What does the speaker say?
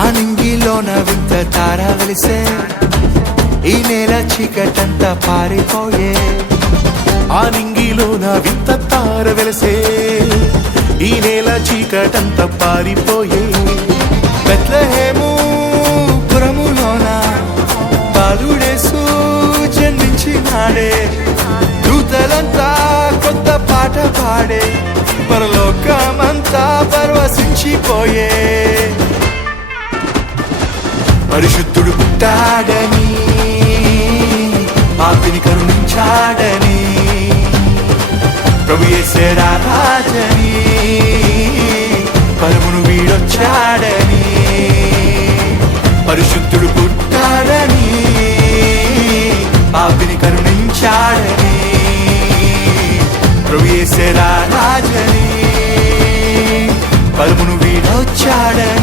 ఆ నింగిలోన వింత తార వెలిసే, ఈ నేల చీకటంతా పారిపోయే. ఆ నింగిలోన వింత తార వెలిసే, ఈ నేల చీకటంతా పారిపోయే. బెత్లెహేము పురములోన బాలుడేసు జన్మించినాడే. దూతలంతా కొత్త పాట పాడే, పరలోకమంతా పరవశించిపోయే. పరిశుద్ధుడు పుట్టాడని, పాపిని కరుణించాడని, ప్రభు యేసే రాజని, పరమును వీడొచ్చాడని. పరిశుద్ధుడు పుట్టాడని, పాపిని కరుణించాడని, ప్రభు యేసే రాజని, పరమును వీడొచ్చాడని.